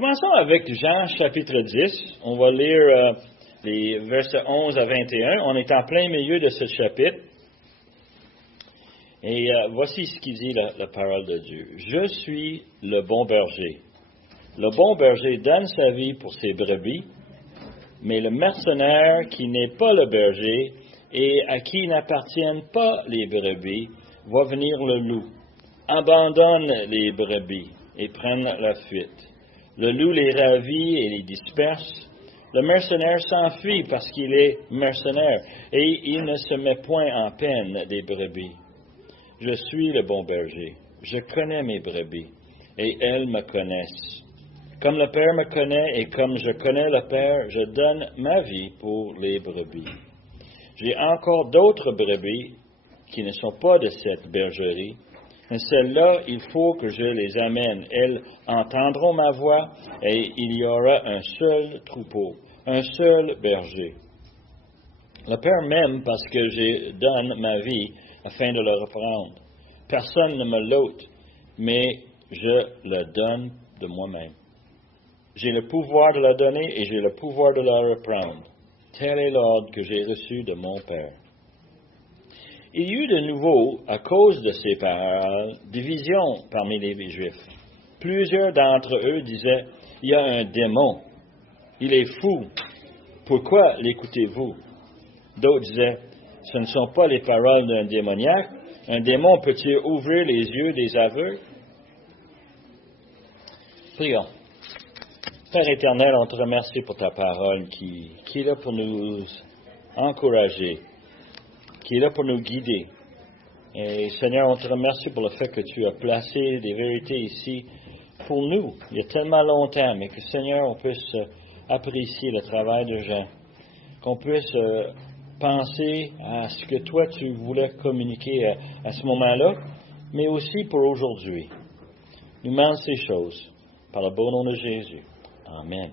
Commençons avec Jean chapitre 10. On va lire les versets 11 à 21. On est en plein milieu de ce chapitre. Et voici ce qui dit la parole de Dieu. Je suis le bon berger. Le bon berger donne sa vie pour ses brebis, mais le mercenaire qui n'est pas le berger et à qui n'appartiennent pas les brebis va venir le loup, abandonne les brebis et prenne la fuite. Le loup les ravit et les disperse. Le mercenaire s'enfuit parce qu'il est mercenaire et il ne se met point en peine des brebis. Je suis le bon berger. Je connais mes brebis et elles me connaissent. Comme le Père me connaît et comme je connais le Père, je donne ma vie pour les brebis. J'ai encore d'autres brebis qui ne sont pas de cette bergerie. Mais celles-là, il faut que je les amène. Elles entendront ma voix et il y aura un seul troupeau, un seul berger. Le Père m'aime parce que je donne ma vie afin de le reprendre. Personne ne me l'ôte, mais je le donne de moi-même. J'ai le pouvoir de la donner et j'ai le pouvoir de la reprendre. Tel est l'ordre que j'ai reçu de mon Père. Il y eut de nouveau, à cause de ces paroles, division parmi les Juifs. Plusieurs d'entre eux disaient, « Il y a un démon. Il est fou. Pourquoi l'écoutez-vous? » D'autres disaient, « Ce ne sont pas les paroles d'un démoniaque. Un démon peut-il ouvrir les yeux des aveugles? » Prions. Père éternel, on te remercie pour ta parole qui est là pour nous encourager, qui est là pour nous guider. Et Seigneur, on te remercie pour le fait que tu as placé des vérités ici pour nous, il y a tellement longtemps, mais que Seigneur, on puisse apprécier le travail de Jean, qu'on puisse penser à ce que toi tu voulais communiquer à ce moment-là, mais aussi pour aujourd'hui. Nous demandons ces choses par le beau nom de Jésus. Amen.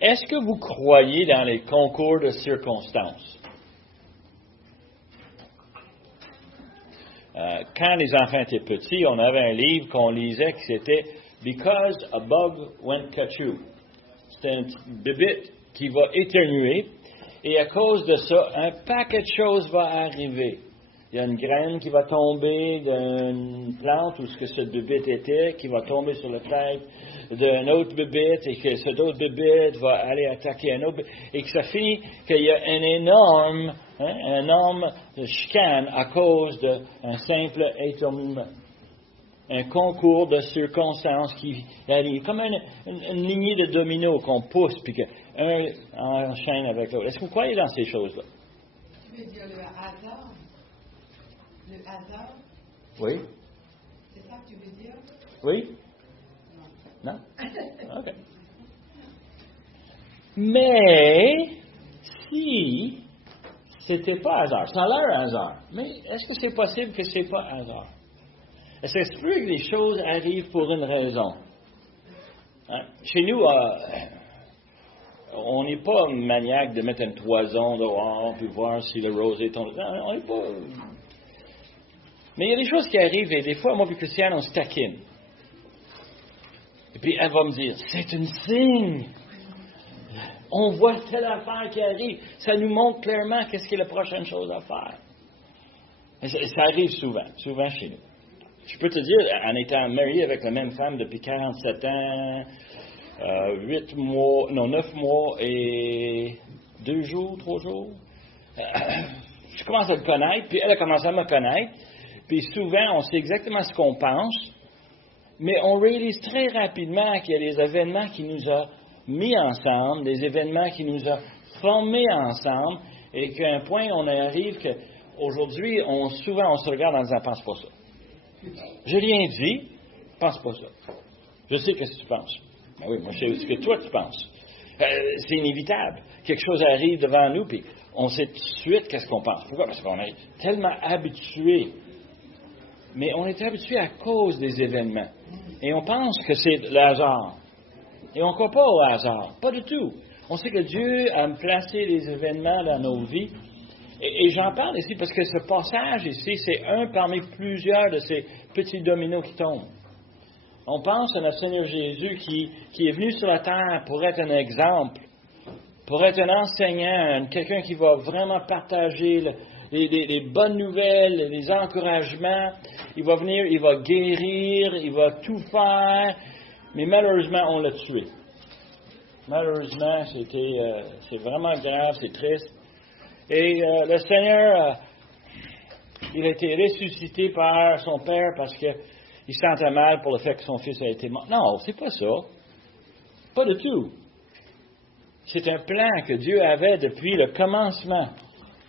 Est-ce que vous croyez dans les concours de circonstances? Quand les enfants étaient petits, on avait un livre qu'on lisait qui c'était « Because a bug went catchou ». C'est une petite bébite qui va éternuer et à cause de ça, un paquet de choses va arriver. Il y a une graine qui va tomber d'une plante où ce que cette bébite était, qui va tomber sur la tête d'une autre bébite et que cette autre bébite va aller attaquer un autre et que ça finit qu'il y a un énorme chicane à cause d'un simple éternuement. Un concours de circonstances qui arrive, comme une lignée de dominos qu'on pousse puis qu'un enchaîne avec l'autre. Est-ce que vous croyez dans ces choses-là? Tu veux dire le hasard? Le hasard? Oui. C'est ça que tu veux dire? Oui? Non? OK. Mais, si c'était pas hasard, ça a l'air hasard, mais est-ce que c'est possible que c'est pas hasard? Est-ce que c'est vrai que les choses arrivent pour une raison? Hein? Chez nous, on n'est pas maniaque de mettre une toison dehors puis voir si le rosé tombe. Non, on n'est pas. Mais il y a des choses qui arrivent et des fois, moi et Christiane, on se taquine. Et puis elle va me dire, c'est un signe. On voit telle affaire qui arrive. Ça nous montre clairement qu'est-ce qui est la prochaine chose à faire. Et ça arrive souvent chez nous. Je peux te dire, en étant marié avec la même femme depuis 47 ans, 9 mois et 3 jours, je commence à le connaître, puis elle a commencé à me connaître, puis souvent, on sait exactement ce qu'on pense, mais on réalise très rapidement qu'il y a des événements qui nous ont mis ensemble, des événements qui nous ont formés ensemble, et qu'à un point, on arrive qu'aujourd'hui, souvent, on se regarde en disant « pense pas ça ». J'ai rien dit, pense pas ça. Je sais ce que tu penses. Ben oui, moi je sais ce que toi tu penses. C'est inévitable. Quelque chose arrive devant nous, puis on sait tout de suite qu'est-ce qu'on pense. Pourquoi? Parce qu'on est tellement habitué. Mais on est habitué à cause des événements. Et on pense que c'est le hasard. Et on ne croit pas au hasard. Pas du tout. On sait que Dieu a placé les événements dans nos vies. Et j'en parle ici parce que ce passage ici, c'est un parmi plusieurs de ces petits dominos qui tombent. on pense à notre Seigneur Jésus qui est venu sur la terre pour être un exemple, pour être un enseignant, quelqu'un qui va vraiment partager les bonnes nouvelles, les encouragements. Il va venir, il va guérir, il va tout faire, mais malheureusement, on l'a tué. Malheureusement, c'est vraiment grave, c'est triste. Et le Seigneur, il a été ressuscité par son Père parce qu'il se sentait mal pour le fait que son Fils a été mort. Non, c'est pas ça. Pas du tout. C'est un plan que Dieu avait depuis le commencement.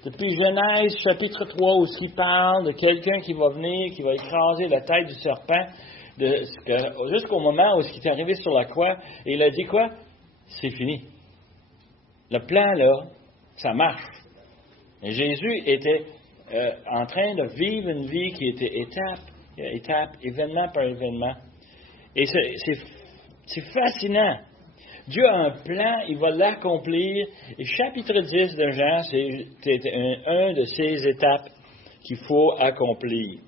Depuis Genèse chapitre 3, où il parle de quelqu'un qui va venir, qui va écraser la tête du serpent, jusqu'au moment où il est arrivé sur la croix, et il a dit quoi? C'est fini. Le plan, là, ça marche. Et Jésus était en train de vivre une vie qui était étape, événement par événement. Et c'est fascinant. Dieu a un plan, il va l'accomplir. Et chapitre 10 de Jean, c'est un de ces étapes qu'il faut accomplir.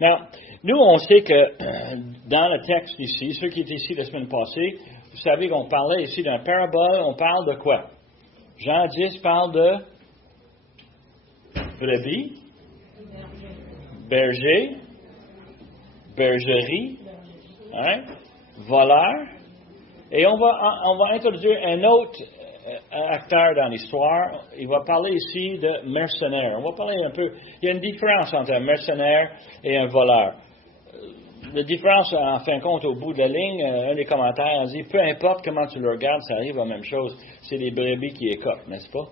Now, nous, on sait que dans le texte ici, ceux qui étaient ici la semaine passée, vous savez qu'on parlait ici d'un parabole, on parle de quoi? Jean 10 parle de brebis, berger, bergerie, hein, voleur. Et on va introduire un autre acteur dans l'histoire. Il va parler ici de mercenaire. On va parler un peu. Il y a une différence entre un mercenaire et un voleur. La différence, en fin de compte, au bout de la ligne, un des commentaires dit, peu importe comment tu le regardes, ça arrive à la même chose. C'est les brebis qui écopent, n'est-ce pas?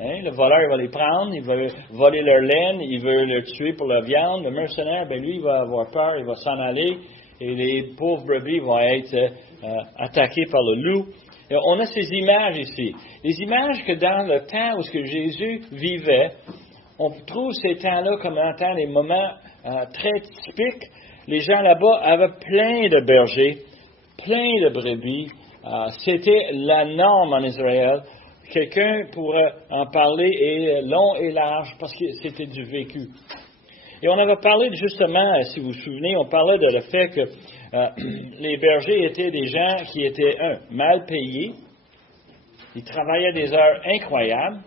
Hein? Le voleur, il va les prendre, il va voler leur laine, il veut les tuer pour la viande. Le mercenaire, lui, il va avoir peur, il va s'en aller. Et les pauvres brebis vont être attaqués par le loup. Et on a ces images ici. Les images que dans le temps où Jésus vivait, on trouve ces temps-là comme étant des moments très typiques. Les gens là-bas avaient plein de bergers, plein de brebis. C'était la norme en Israël. Quelqu'un pourrait en parler et long et large parce que c'était du vécu. Et on avait parlé justement, si vous vous souvenez, on parlait de le fait que les bergers étaient des gens qui étaient, mal payés. Ils travaillaient des heures incroyables,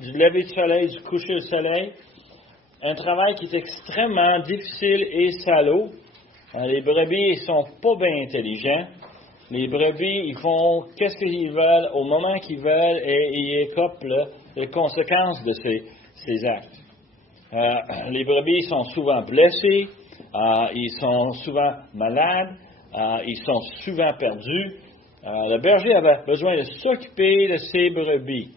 du lever du soleil, du coucher du soleil. Un travail qui est extrêmement difficile et salaud. Les brebis, ils sont pas bien intelligents. Les brebis, ils font qu'est-ce qu'ils veulent au moment qu'ils veulent et ils écopent les conséquences de ces actes. Les brebis sont souvent blessés, ils sont souvent malades, ils sont souvent perdus. Le berger avait besoin de s'occuper de ses brebis.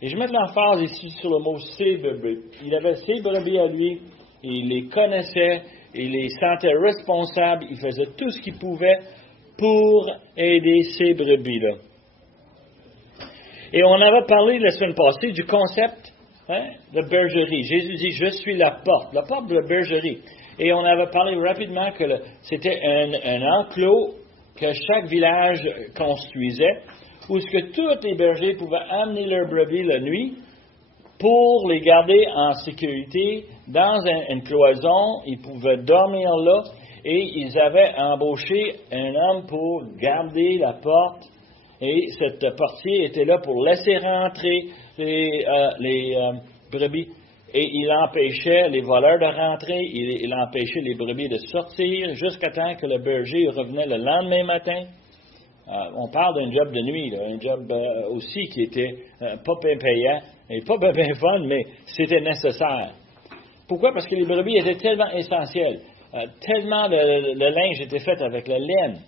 Et je mets de l'emphase ici sur le mot « ses brebis ». Il avait ses brebis à lui, il les connaissait, il les sentait responsables, il faisait tout ce qu'il pouvait pour aider ces brebis-là. Et on avait parlé la semaine passée du concept de bergerie. Jésus dit, je suis la porte de la bergerie. Et on avait parlé rapidement que c'était un enclos que chaque village construisait, où ce que tous les bergers pouvaient amener leurs brebis la nuit pour les garder en sécurité dans une cloison. Ils pouvaient dormir là et ils avaient embauché un homme pour garder la porte. Et cette portier était là pour laisser rentrer les brebis. Et il empêchait les voleurs de rentrer, il empêchait les brebis de sortir jusqu'à temps que le berger revenait le lendemain matin. On parle d'un job de nuit, là, un job aussi qui était pas bien payant et pas bien fun, mais c'était nécessaire. Pourquoi? Parce que les brebis étaient tellement essentielles. Tellement le linge était fait avec la laine.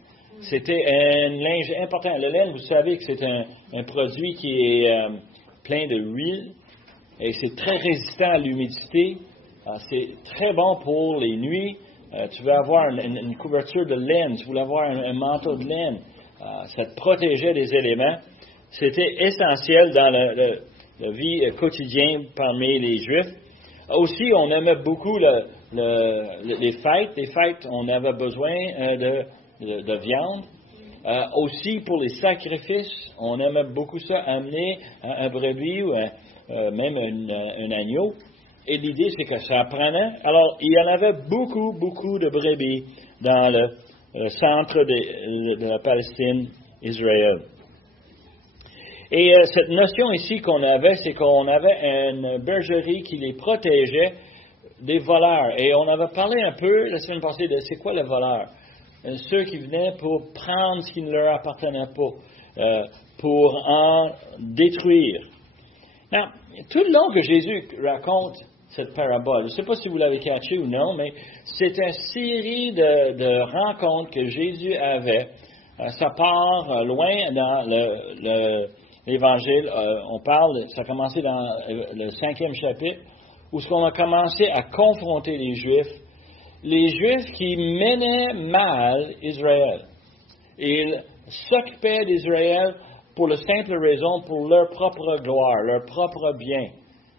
C'était un linge important. La laine, vous savez que c'est un produit qui est plein de huile et c'est très résistant à l'humidité. C'est très bon pour les nuits. Tu veux avoir une couverture de laine, tu voulais avoir un manteau de laine. Ça te protégeait des éléments. C'était essentiel dans la vie quotidienne parmi les Juifs. Aussi, on aimait beaucoup les fêtes. Les fêtes, on avait besoin de viande. Aussi, pour les sacrifices, on aimait beaucoup ça, amener un brebis ou même un agneau. Et l'idée, c'est que ça prenait. Alors, il y en avait beaucoup, beaucoup de brebis dans le centre de la Palestine, Israël. Et cette notion ici qu'on avait, c'est qu'on avait une bergerie qui les protégeait des voleurs. Et on avait parlé un peu la semaine passée de c'est quoi le voleur? Ceux qui venaient pour prendre ce qui ne leur appartenait pas, pour en détruire. Now, tout le long que Jésus raconte cette parabole, je ne sais pas si vous l'avez catché ou non, mais c'est une série de rencontres que Jésus avait. Ça part loin dans l'Évangile. On parle, ça a commencé dans le 5e chapitre, où on a commencé à confronter les Juifs qui menaient mal Israël. Ils s'occupaient d'Israël pour la simple raison, pour leur propre gloire, leur propre bien.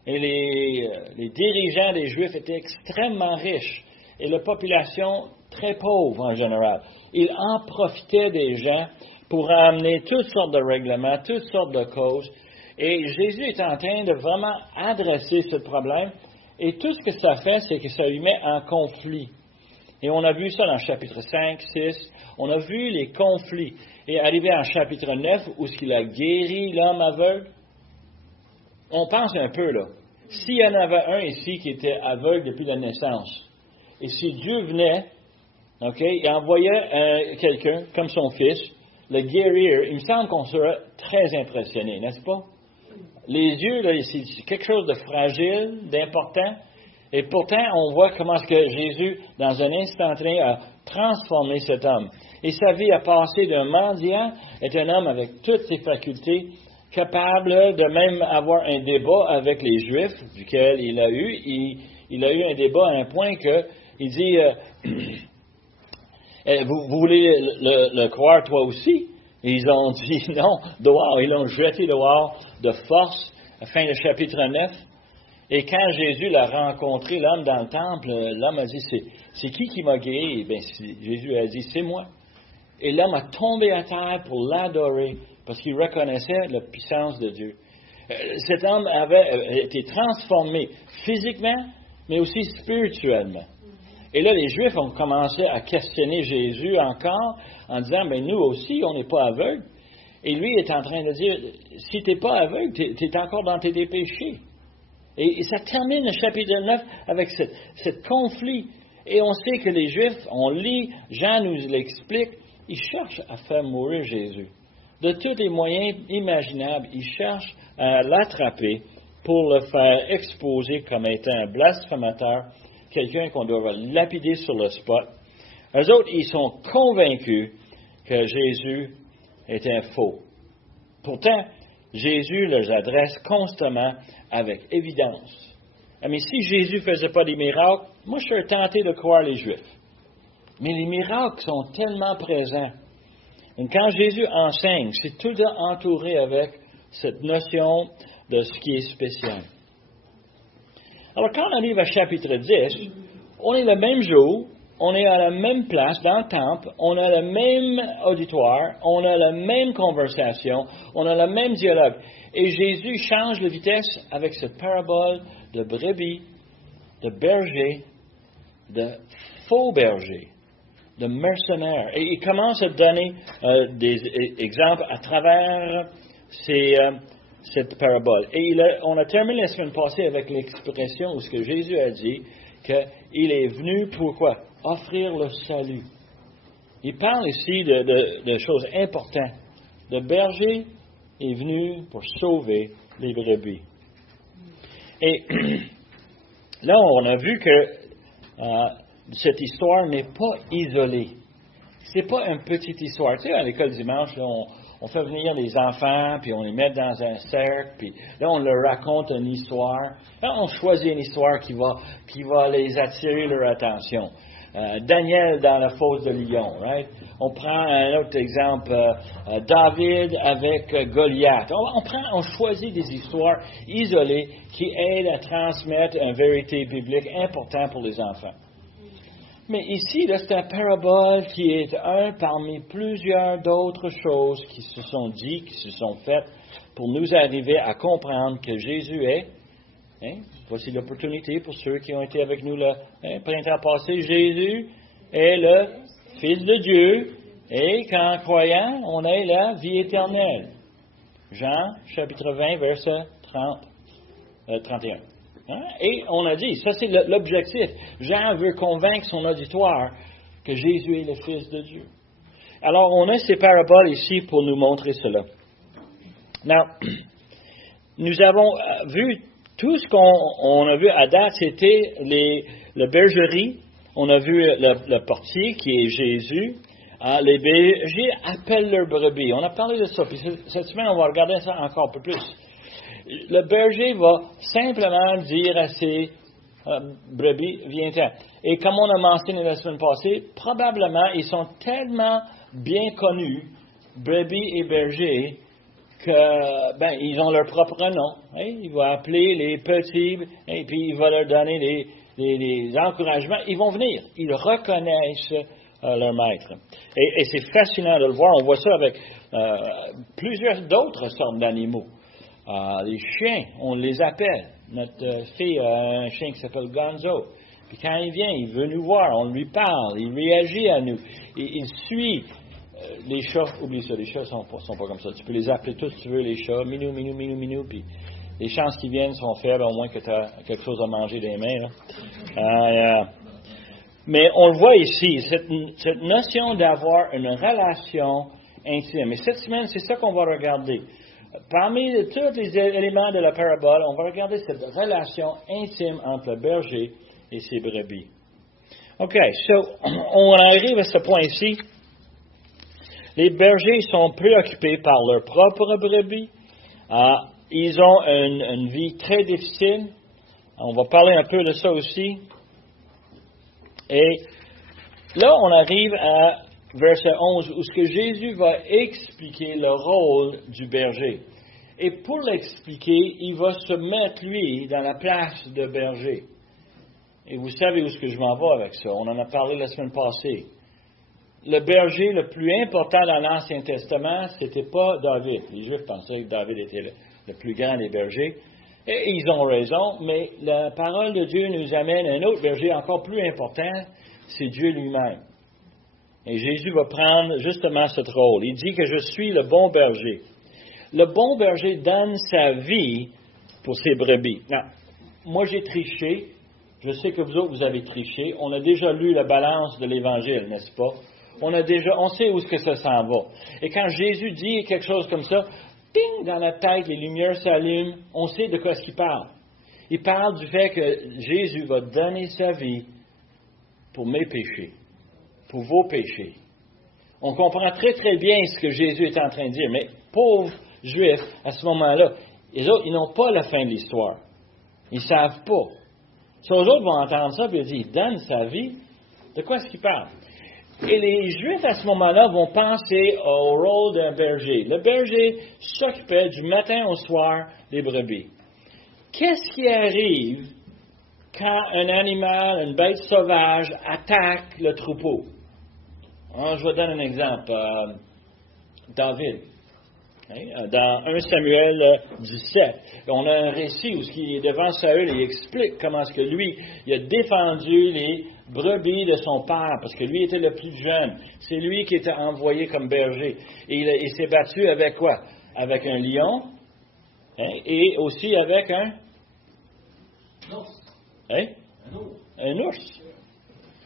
Et les dirigeants des Juifs étaient extrêmement riches et la population très pauvre en général. Ils en profitaient des gens pour amener toutes sortes de règlements, toutes sortes de causes. Et Jésus est en train de vraiment adresser ce problème. Et tout ce que ça fait, c'est que ça lui met en conflit. Et on a vu ça dans le chapitre 5, 6. On a vu les conflits. Et arrivé en chapitre 9, où est-ce qu'il a guéri l'homme aveugle, on pense un peu, là. S'il y en avait un ici qui était aveugle depuis la naissance, et si Dieu venait, il envoyait quelqu'un, comme son fils, le guérir, il me semble qu'on serait très impressionné, n'est-ce pas? Les yeux, là, c'est quelque chose de fragile, d'important, et pourtant, on voit comment est-ce que Jésus, dans un instant, a transformé cet homme. Et sa vie a passé d'un mendiant, est un homme avec toutes ses facultés, capable de même avoir un débat avec les Juifs, duquel il a eu. Il a eu un débat à un point que il dit, vous voulez le croire toi aussi? Et ils ont dit non, dehors. Ils l'ont jeté dehors de force, à fin du chapitre 9. Et quand Jésus l'a rencontré, l'homme dans le temple, l'homme a dit, c'est qui m'a guéri? Ben, Jésus a dit, c'est moi. Et l'homme a tombé à terre pour l'adorer, parce qu'il reconnaissait la puissance de Dieu. Cet homme avait été transformé physiquement, mais aussi spirituellement. Et là, les Juifs ont commencé à questionner Jésus encore, en disant, ben nous aussi, on n'est pas aveugles. Et lui est en train de dire, si tu n'es pas aveugle, tu es encore dans tes péchés. Et ça termine le chapitre 9 avec ce conflit. Et on sait que les Juifs, on lit, Jean nous l'explique, ils cherchent à faire mourir Jésus. De tous les moyens imaginables, ils cherchent à l'attraper pour le faire exposer comme étant un blasphémateur, quelqu'un qu'on doit lapider sur le spot. Eux autres, ils sont convaincus que Jésus est un faux. Pourtant, Jésus les adresse constamment avec évidence. Mais si Jésus ne faisait pas des miracles, moi je serais tenté de croire les Juifs. Mais les miracles sont tellement présents. Et quand Jésus enseigne, c'est tout le temps entouré avec cette notion de ce qui est spécial. Alors quand on arrive à chapitre 10, on est le même jour, on est à la même place dans le temple, on a le même auditoire, on a la même conversation, on a le même dialogue. Et Jésus change de vitesse avec cette parabole de brebis, de bergers, de faux bergers, de mercenaires. Et il commence à donner des exemples à travers cette parabole. Et on a terminé la semaine passée avec l'expression où ce que Jésus a dit, qu'il est venu pour quoi? Offrir le salut. Il parle ici de choses importantes. Le berger est venu pour sauver les brebis. Et là, on a vu que cette histoire n'est pas isolée. C'est pas une petite histoire. Tu sais, à l'école dimanche, là, on fait venir les enfants, puis on les met dans un cercle, puis là, on leur raconte une histoire. Là, on choisit une histoire qui va les attirer leur attention. Daniel dans la fosse de lion, right? On prend un autre exemple, David avec Goliath. On choisit des histoires isolées qui aident à transmettre une vérité biblique importante pour les enfants. Mais ici, là, c'est une parabole qui est un parmi plusieurs d'autres choses qui se sont dites, qui se sont faites pour nous arriver à comprendre que Jésus est. Voici l'opportunité pour ceux qui ont été avec nous le printemps passé. Jésus est le Fils de Dieu, et qu'en croyant, on ait la vie éternelle. Jean, chapitre 20, verset 31. Hein? Et on a dit, ça c'est l'objectif. Jean veut convaincre son auditoire que Jésus est le Fils de Dieu. Alors, on a ces paraboles ici pour nous montrer cela. Now, nous avons vu, tout ce qu'on a vu à date, c'était la bergerie. On a vu le portier qui est Jésus. Les bergers appellent leurs brebis. On a parlé de ça. Puis cette semaine, on va regarder ça encore un peu plus. Le berger va simplement dire à ses brebis, viens-t'en. Et comme on a mentionné la semaine passée, probablement, ils sont tellement bien connus, brebis et bergers, que, ils ont leur propre nom. Hein? Il va appeler les petits, et puis il va leur donner les encouragements. Ils vont venir. Ils reconnaissent leur maître. Et c'est fascinant de le voir. On voit ça avec plusieurs d'autres sortes d'animaux. Les chiens, on les appelle. Notre fille a un chien qui s'appelle Gonzo. Puis quand il vient, il veut nous voir, on lui parle, il réagit à nous. Il suit. Les chats, oublie ça, les chats sont pas comme ça. Tu peux les appeler tous si tu veux, les chats, minou, minou, minou, minou, puis les chances qu'ils viennent sont faibles, au moins que tu as quelque chose à manger des mains. Mais on le voit ici, cette notion d'avoir une relation intime. Et cette semaine, c'est ça qu'on va regarder. Parmi tous les éléments de la parabole, on va regarder cette relation intime entre le berger et ses brebis. OK, on arrive à ce point ici. Les bergers sont préoccupés par leurs propres brebis. Ils ont une vie très difficile. On va parler un peu de ça aussi. Et là, on arrive à verset 11, où ce que Jésus va expliquer le rôle du berger. Et pour l'expliquer, il va se mettre, lui, dans la place de berger. Et vous savez où est-ce que je m'en vais avec ça. On en a parlé la semaine passée. Le berger le plus important dans l'Ancien Testament, c'était pas David. Les Juifs pensaient que David était le plus grand des bergers. Et ils ont raison, mais la parole de Dieu nous amène à un autre berger encore plus important, c'est Dieu lui-même. Et Jésus va prendre justement ce rôle. Il dit que je suis le bon berger. Le bon berger donne sa vie pour ses brebis. Non, moi j'ai triché. Je sais que vous autres, vous avez triché. On a déjà lu la balance de l'Évangile, n'est-ce pas? On sait où est-ce que ça s'en va. Et quand Jésus dit quelque chose comme ça, ping, dans la tête, les lumières s'allument, on sait de quoi est-ce qu'il parle. Il parle du fait que Jésus va donner sa vie pour mes péchés, pour vos péchés. On comprend très très bien ce que Jésus est en train de dire, mais pauvres Juifs, à ce moment-là, les autres, ils n'ont pas la fin de l'histoire. Ils ne savent pas. Si les autres vont entendre ça, puis ils disent, il donne sa vie, de quoi est-ce qu'il parle? Et les Juifs, à ce moment-là, vont penser au rôle d'un berger. Le berger s'occupait du matin au soir des brebis. Qu'est-ce qui arrive quand un animal, une bête sauvage, attaque le troupeau? Je vais donner un exemple. David. Dans 1 Samuel 17, on a un récit où il est devant Saül et il explique comment est-ce que lui, il a défendu les brebis de son père, parce que lui était le plus jeune. C'est lui qui était envoyé comme berger. Et il s'est battu avec quoi? Avec un lion, et aussi avec un ours. Un ours.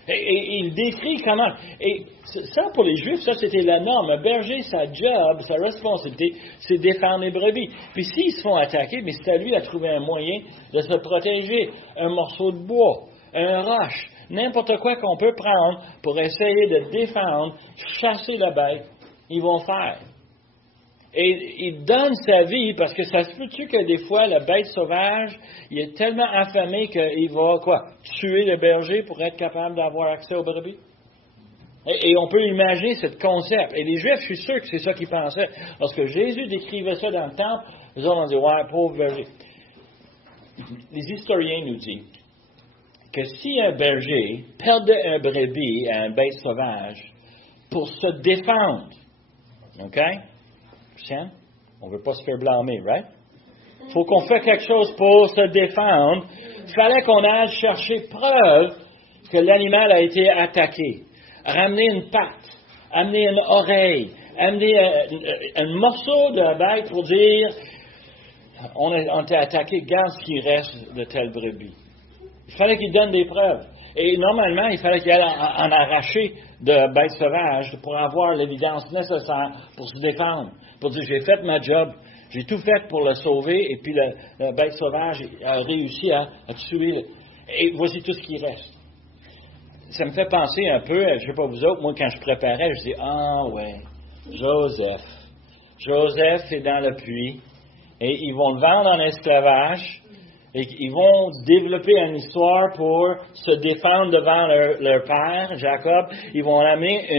Et il décrit comment. Et ça, pour les Juifs, ça, c'était la norme. Un berger, sa job, sa responsabilité, c'est défendre les brebis. Puis s'ils se font attaquer, mais c'est à lui de trouver un moyen de se protéger. Un morceau de bois, un roche, n'importe quoi qu'on peut prendre pour essayer de défendre, chasser la bête, ils vont faire. Et il donne sa vie, parce que ça se peut-tu que des fois, la bête sauvage, il est tellement affamé qu'il va, tuer le berger pour être capable d'avoir accès aux brebis? Et on peut imaginer ce concept. Et les Juifs, je suis sûr que c'est ça qu'ils pensaient. Lorsque Jésus décrivait ça dans le temple, les autres ont dit, ouais, pauvre berger. Les historiens nous disent que si un berger perdait un brebis à une bête sauvage pour se défendre, OK? On ne veut pas se faire blâmer, right? Il faut qu'on fasse quelque chose pour se défendre. Il fallait qu'on aille chercher preuve que l'animal a été attaqué. ramener une patte, amener une oreille, amener un morceau de la bête pour dire, on t'a attaqué, garde ce qui reste de telle brebis. Il fallait qu'il donne des preuves. Et normalement, il fallait qu'il aille en arracher de bêtes sauvages pour avoir l'évidence nécessaire pour se défendre. Pour dire, j'ai fait ma job, j'ai tout fait pour le sauver, et puis la bête sauvage a réussi à tuer. Et voici tout ce qui reste. Ça me fait penser un peu, je ne sais pas vous autres, moi quand je préparais, je dis, ah ouais, Joseph. Joseph est dans le puits, et ils vont le vendre en esclavage, et ils vont développer une histoire pour se défendre devant leur père, Jacob. Ils vont amener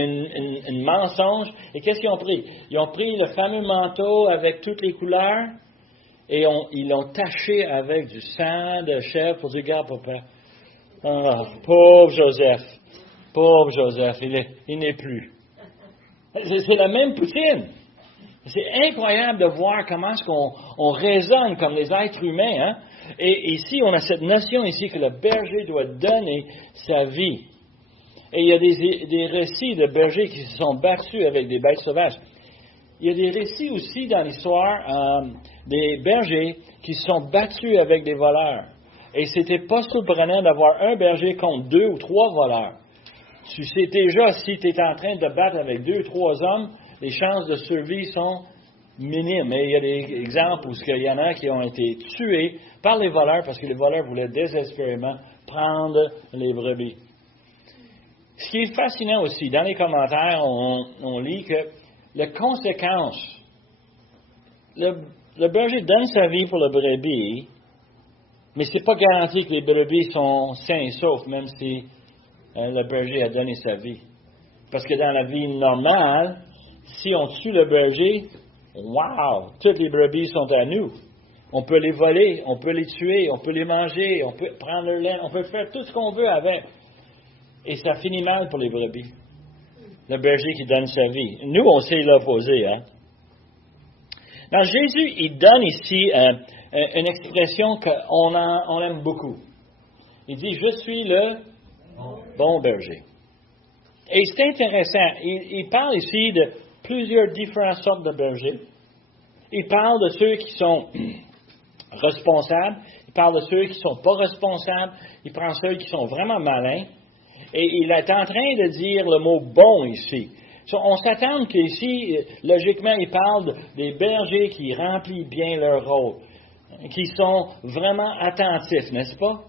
une mensonge. Et qu'est-ce qu'ils ont pris? Ils ont pris le fameux manteau avec toutes les couleurs et ils l'ont taché avec du sang de chèvre pour dire, regarde, papa. Ah, pauvre Joseph. Pauvre Joseph, il n'est plus. C'est la même poutine. C'est incroyable de voir comment est-ce qu'on raisonne comme les êtres humains, hein? Et ici, on a cette notion ici que le berger doit donner sa vie. Et il y a des récits de bergers qui se sont battus avec des bêtes sauvages. Il y a des récits aussi dans l'histoire des bergers qui se sont battus avec des voleurs. Et c'était pas surprenant d'avoir un berger contre 2 ou 3 voleurs. Tu sais déjà, si tu es en train de battre avec 2 ou 3 hommes, les chances de survie sont minimes. Et il y a des exemples où il y en a qui ont été tués par les voleurs parce que les voleurs voulaient désespérément prendre les brebis. Ce qui est fascinant aussi, dans les commentaires, on lit que les conséquences, le berger donne sa vie pour le brebis, mais ce n'est pas garanti que les brebis sont sains et saufs, même si le berger a donné sa vie. Parce que dans la vie normale, si on tue le berger, wow, toutes les brebis sont à nous. On peut les voler, on peut les tuer, on peut les manger, on peut prendre leur laine, on peut faire tout ce qu'on veut avec. Et ça finit mal pour les brebis. Le berger qui donne sa vie. Nous, on sait l'opposé, hein. Donc, Jésus, il donne ici une expression qu'on aime beaucoup. Il dit, je suis le bon berger. Et c'est intéressant. Il parle ici de plusieurs différentes sortes de bergers. Il parle de ceux qui sont responsables. Il parle de ceux qui ne sont pas responsables. Il prend ceux qui sont vraiment malins. Et il est en train de dire le mot bon ici. On s'attend qu'ici, logiquement, il parle des bergers qui remplissent bien leur rôle, qui sont vraiment attentifs, n'est-ce pas?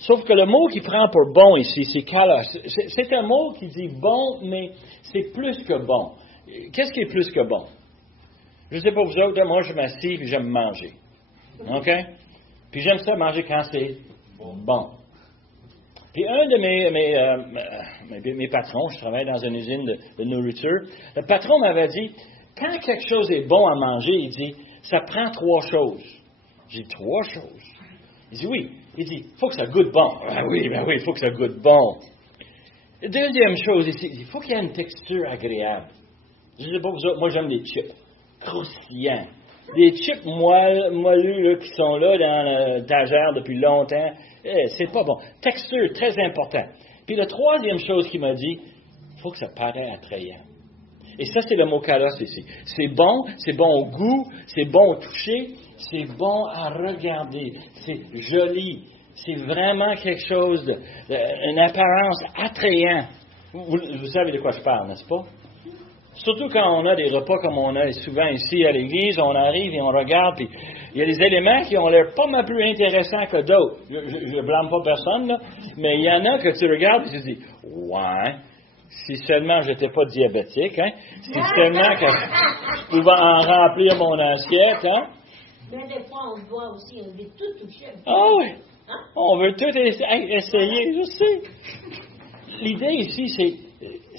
Sauf que le mot qu'il prend pour bon ici, c'est kalos. C'est un mot qui dit bon, mais c'est plus que bon. Qu'est-ce qui est plus que bon? Je ne sais pas vous autres, moi je m'assieds et j'aime manger. OK? Puis j'aime ça manger quand c'est bon. Puis un de mes patrons, je travaille dans une usine de nourriture, le patron m'avait dit, quand quelque chose est bon à manger, il dit, ça prend 3 choses. J'ai dit, 3 choses? Il dit, oui. Il dit, il faut que ça goûte bon. Ah oui, il faut que ça goûte bon. Deuxième chose ici, il faut qu'il y ait une texture agréable. Je ne sais pas vous autres, moi j'aime les chips, croustillants. Des chips moelleux là, qui sont là dans l'étagère depuis longtemps, c'est pas bon. Texture, très important. Puis la troisième chose qu'il m'a dit, il faut que ça paraît attrayant. Et ça, c'est le mot kalos ici. C'est bon au goût, c'est bon au toucher, c'est bon à regarder, c'est joli, c'est vraiment quelque chose, une apparence attrayant. Vous savez de quoi je parle, n'est-ce pas? Surtout quand on a des repas comme on a souvent ici à l'église, on arrive et on regarde, puis il y a des éléments qui ont l'air pas mal plus intéressants que d'autres. Je ne blâme pas personne, là, mais il y en a que tu regardes et tu te dis, ouais, si seulement je n'étais pas diabétique, hein, si seulement que je pouvais en remplir mon assiette, hein. Mais des fois, on doit aussi, on veut tout toucher. Ah oui, on veut tout essayer, je sais. L'idée ici,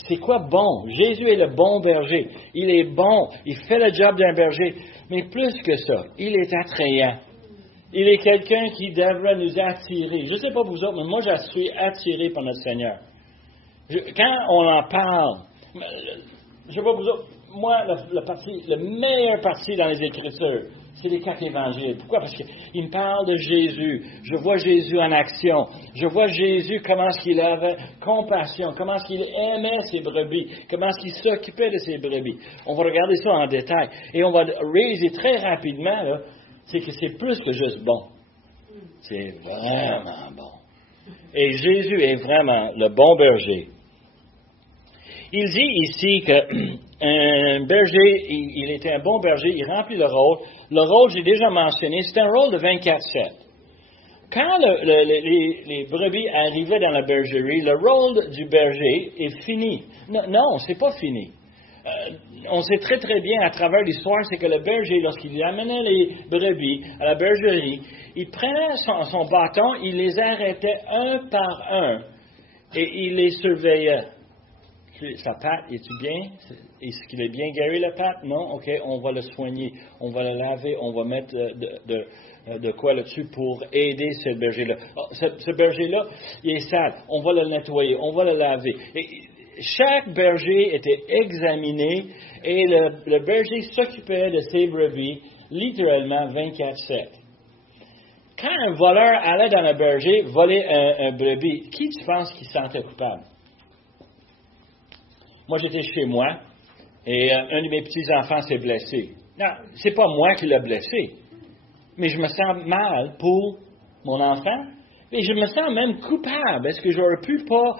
c'est quoi bon? Jésus est le bon berger. Il est bon. Il fait le job d'un berger. Mais plus que ça, il est attrayant. Il est quelqu'un qui devrait nous attirer. Je ne sais pas vous autres, mais moi, je suis attiré par notre Seigneur. Quand on en parle, je ne sais pas vous autres, moi, le meilleur parti dans les Écritures, C'est les 4 évangiles. Pourquoi? Parce qu'ils me parlent de Jésus. Je vois Jésus en action. Je vois Jésus, comment est-ce qu'il avait compassion, comment est-ce qu'il aimait ses brebis, comment est-ce qu'il s'occupait de ses brebis. On va regarder ça en détail. Et on va réaliser très rapidement, là, c'est que c'est plus que juste bon. C'est vraiment bon. Et Jésus est vraiment le bon berger. Il dit ici qu'un berger, il était un bon berger, il remplit le rôle. Le rôle, j'ai déjà mentionné, c'est un rôle de 24/7. Quand les brebis arrivaient dans la bergerie, le rôle du berger est fini. Non, c'est pas fini. On sait très très bien à travers l'histoire, c'est que le berger, lorsqu'il amenait les brebis à la bergerie, il prenait son bâton, il les arrêtait un par un et il les surveillait. Sa patte, est-tu bien? Est-ce qu'il est bien guéri, la patte? Non? OK, on va le soigner. On va le laver. On va mettre de quoi là-dessus pour aider ce berger-là. Oh, ce berger-là, il est sale. On va le nettoyer. On va le laver. Et chaque berger était examiné et le berger s'occupait de ses brebis littéralement 24/7. Quand un voleur allait dans le berger voler un brebis, qui tu penses qui se sentait coupable? Moi, j'étais chez moi et un de mes petits-enfants s'est blessé. Non, c'est pas moi qui l'ai blessé, mais je me sens mal pour mon enfant et je me sens même coupable. Est-ce que j'aurais pu pas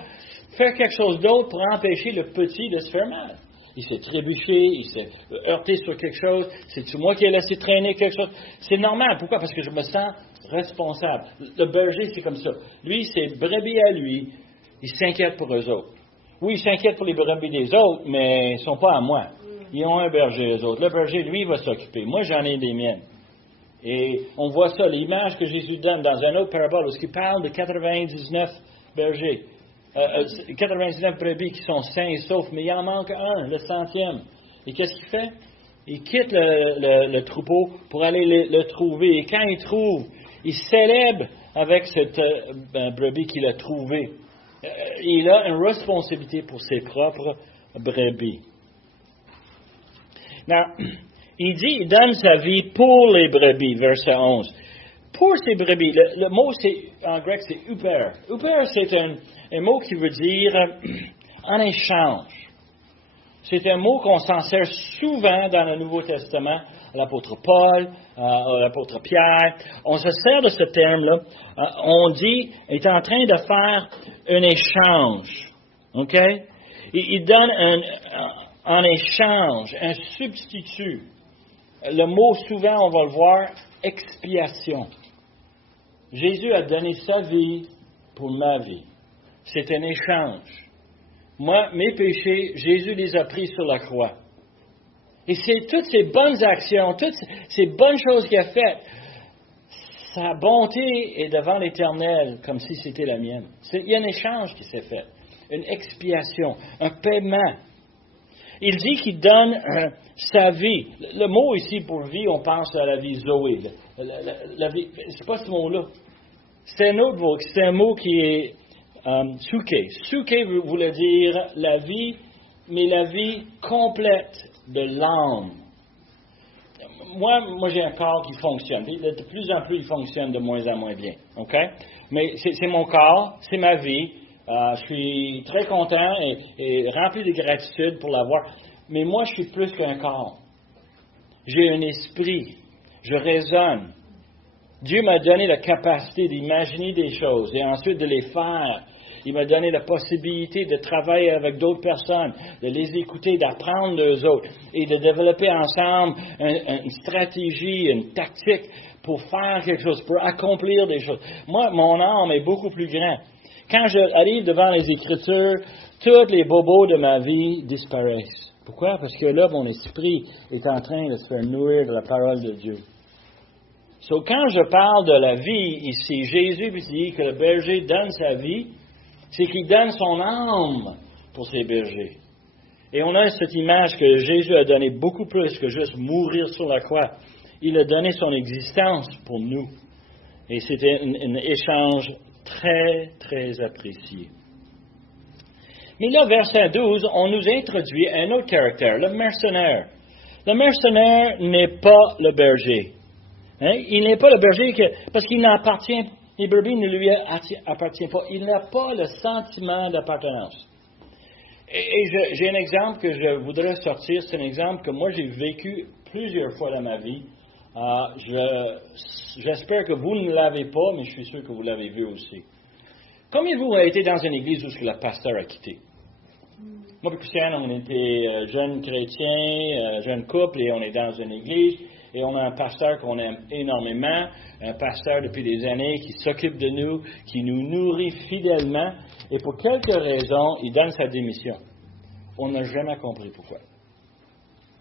faire quelque chose d'autre pour empêcher le petit de se faire mal? Il s'est trébuché, il s'est heurté sur quelque chose. C'est-tu moi qui ai laissé traîner quelque chose? C'est normal. Pourquoi? Parce que je me sens responsable. Le berger, c'est comme ça. Lui, c'est brebis à lui. Il s'inquiète pour eux autres. Oui, ils s'inquiètent pour les brebis des autres, mais ils ne sont pas à moi. Ils ont un berger, eux autres. Le berger, lui, va s'occuper. Moi, j'en ai des miennes. Et on voit ça, l'image que Jésus donne dans un autre parabole, où il parle de 99 bergers, 99 brebis qui sont sains et saufs, mais il en manque un, le 100e. Et qu'est-ce qu'il fait? Il quitte le troupeau pour aller le trouver. Et quand il trouve, il célèbre avec cette brebis qu'il a trouvée. Il a une responsabilité pour ses propres brebis. Il dit, il donne sa vie pour les brebis, verset 11. Pour ces brebis, le mot en grec c'est huper. Huper, c'est un mot qui veut dire en échange. C'est un mot qu'on s'en sert souvent dans le Nouveau Testament, à l'apôtre Paul, à l'apôtre Pierre. On se sert de ce terme-là. On dit, est en train de faire un échange. OK? Il donne en échange, un substitut. Le mot, souvent, on va le voir, expiation. Jésus a donné sa vie pour ma vie. C'est un échange. Moi, mes péchés, Jésus les a pris sur la croix. Et c'est toutes ces bonnes actions, toutes ces bonnes choses qu'il a faites, sa bonté est devant l'Éternel, comme si c'était la mienne. Il y a un échange qui s'est fait, une expiation, un paiement. Il dit qu'il donne sa vie. Le mot ici pour vie, on pense à la vie Zoé. La vie, c'est pas ce mot-là. C'est un autre mot, c'est un mot qui est Suke. Suke voulait dire la vie, mais la vie complète de l'âme. Moi, j'ai un corps qui fonctionne. De plus en plus, il fonctionne de moins en moins bien. OK? Mais c'est mon corps, c'est ma vie. Je suis très content et rempli de gratitude pour l'avoir. Mais moi, je suis plus qu'un corps. J'ai un esprit. Je raisonne. Dieu m'a donné la capacité d'imaginer des choses et ensuite de les faire. Il m'a donné la possibilité de travailler avec d'autres personnes, de les écouter, d'apprendre d'eux autres et de développer ensemble une stratégie, une tactique pour faire quelque chose, pour accomplir des choses. Moi, mon âme est beaucoup plus grande. Quand j'arrive devant les Écritures, tous les bobos de ma vie disparaissent. Pourquoi? Parce que là, mon esprit est en train de se faire nourrir de la parole de Dieu. So, quand je parle de la vie ici, Jésus dit que le berger donne sa vie, c'est qu'il donne son âme pour ses bergers. Et on a cette image que Jésus a donné beaucoup plus que juste mourir sur la croix. Il a donné son existence pour nous. Et c'était un échange très, très apprécié. Mais là, verset 12, on nous introduit un autre caractère, le mercenaire. Le mercenaire n'est pas le berger. Hein? Il n'est pas le berger parce qu'il n'appartient, les brebis ne lui appartiennent pas. Il n'a pas le sentiment d'appartenance. Et j'ai un exemple que je voudrais sortir. C'est un exemple que moi j'ai vécu plusieurs fois dans ma vie. J'espère que vous ne l'avez pas, mais je suis sûr que vous l'avez vu aussi. Combien de vous avez été dans une église où le pasteur a quitté? Moi et Christiane, on était jeunes chrétiens, jeunes couples, et on est dans une église, et on a un pasteur qu'on aime énormément, un pasteur depuis des années qui s'occupe de nous, qui nous nourrit fidèlement, et pour quelques raisons, il donne sa démission. On n'a jamais compris pourquoi.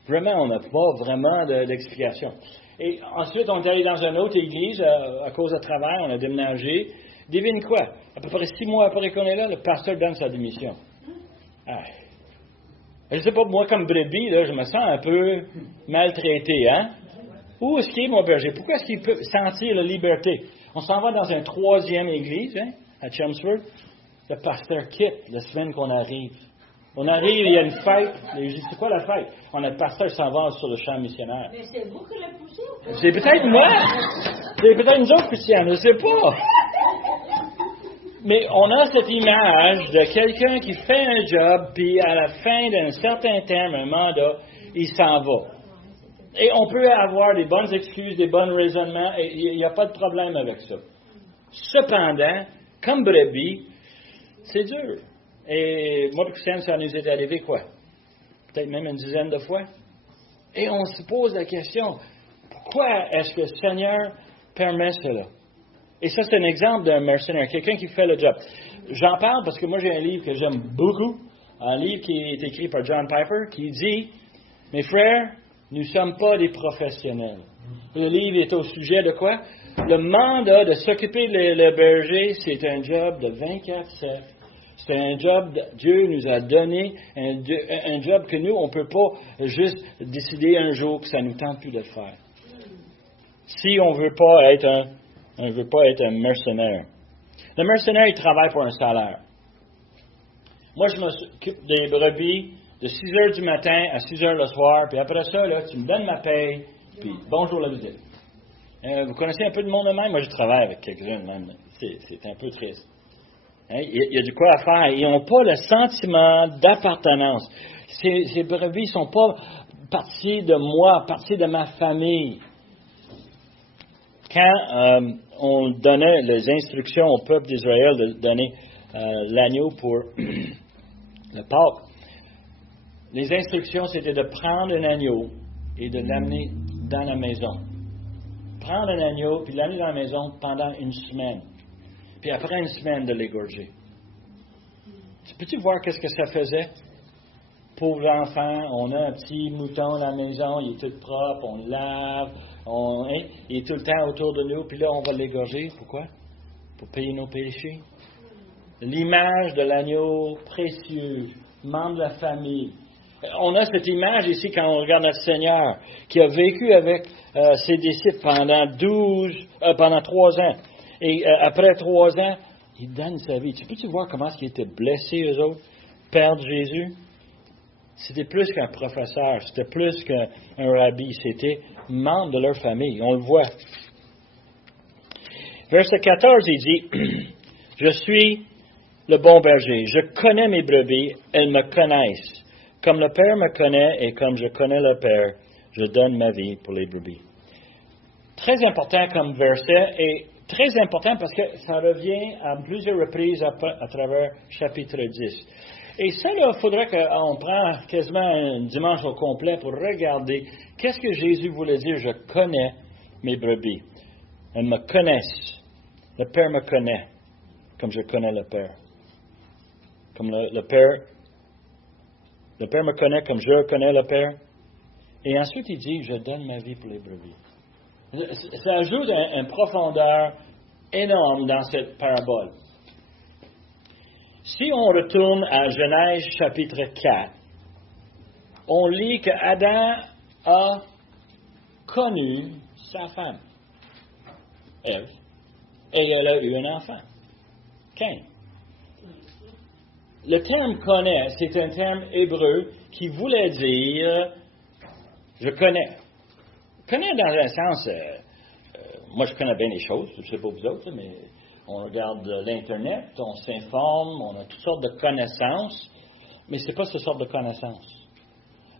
Vraiment, on n'a pas vraiment d'explication. Et ensuite, on est allé dans une autre église à cause de travail, on a déménagé. Devine quoi? À peu près 6 mois après qu'on est là, le pasteur donne sa démission. Ah. Je ne sais pas, moi, comme brebis, là, je me sens un peu maltraité, hein? Où est-ce qu'il est, mon berger? Pourquoi est-ce qu'il peut sentir la liberté? On s'en va dans une 3e église, hein, à Chelmsford. Le pasteur quitte la semaine qu'on arrive. On arrive, il y a une fête. Je dis, c'est quoi la fête? Le pasteur s'en va sur le champ missionnaire. Mais c'est vous qui l'avez poussé? C'est peut-être moi. C'est peut-être nous autres, Christian, je ne sais pas. Mais on a cette image de quelqu'un qui fait un job, puis à la fin d'un certain terme, un mandat, il s'en va. Et on peut avoir des bonnes excuses, des bons raisonnements, et il n'y a pas de problème avec ça. Cependant, comme brebis, c'est dur. Et moi, Christiane, ça nous est arrivé quoi? Peut-être même une dizaine de fois. Et on se pose la question, pourquoi est-ce que le Seigneur permet cela? Et ça, c'est un exemple d'un mercenaire, quelqu'un qui fait le job. J'en parle parce que moi, j'ai un livre que j'aime beaucoup, un livre qui est écrit par John Piper, qui dit, « Mes frères, nous ne sommes pas des professionnels. » Le livre est au sujet de quoi? Le mandat de s'occuper le berger, c'est un job de 24/7. C'est un job que Dieu nous a donné, un job que nous, on ne peut pas juste décider un jour que ça ne nous tente plus de le faire. Si on ne veut pas être un mercenaire. Le mercenaire, il travaille pour un salaire. Moi, je m'occupe des brebis de 6 heures du matin à 6 heures le soir, puis après ça, là, tu me donnes ma paye, puis bonjour la visite. Vous connaissez un peu de monde de même? Moi, je travaille avec quelques-uns de même. C'est un peu triste. Hein? Il y a du quoi à faire. Ils n'ont pas le sentiment d'appartenance. Ces brebis ne sont pas partie de moi, partie de ma famille. Quand on donnait les instructions au peuple d'Israël de donner l'agneau pour le Pâques, les instructions, c'était de prendre un agneau et de l'amener dans la maison. Prendre un agneau, puis l'amener dans la maison pendant une semaine. Puis après une semaine, de l'égorger. Peux-tu voir qu'est-ce que ça faisait? Pauvre enfant, on a un petit mouton à la maison, il est tout propre, on le lave, il est tout le temps autour de nous, puis là, on va l'égorger. Pourquoi? Pour payer nos péchés. L'image de l'agneau précieux, membre de la famille. On a cette image ici quand on regarde notre Seigneur, qui a vécu avec ses disciples pendant 3 ans. Et après 3 ans, il donne sa vie. Peux-tu voir comment ils étaient blessés, eux autres, perdre Jésus? C'était plus qu'un professeur, c'était plus qu'un rabbi, c'était membre de leur famille. On le voit. Verset 14, il dit, « Je suis le bon berger. Je connais mes brebis, elles me connaissent. Comme le Père me connaît et comme je connais le Père, je donne ma vie pour les brebis. » Très important comme verset et très important parce que ça revient à plusieurs reprises à travers chapitre 10. Et ça, il faudrait qu'on prenne quasiment un dimanche au complet pour regarder qu'est-ce que Jésus voulait dire. Je connais mes brebis. Elles me connaissent. Le Père me connaît comme je connais le Père. Comme le Père me connaît comme je connais le Père. Et ensuite, il dit, je donne ma vie pour les brebis. Ça ajoute une profondeur énorme dans cette parabole. Si on retourne à Genèse chapitre 4, on lit que Adam a connu sa femme, Ève, et elle a eu un enfant, Caïn. Le terme « connaît », c'est un terme hébreu qui voulait dire « je connais ». Connaître dans un sens moi, je connais bien les choses, je ne sais pas vous autres, mais on regarde l'Internet, on s'informe, on a toutes sortes de connaissances, mais ce n'est pas cette sorte de connaissances.